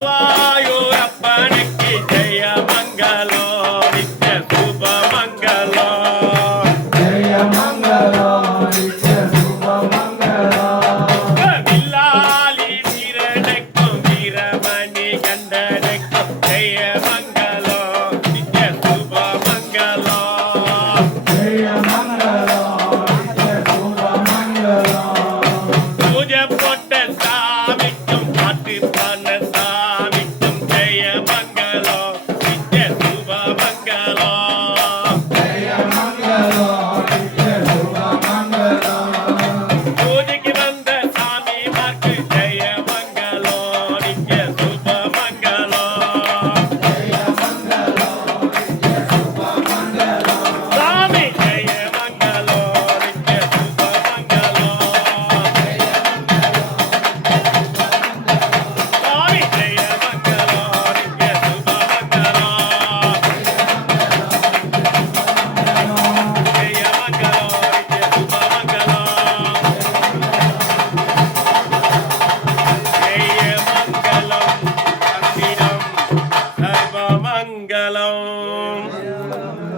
Bye. Shalom.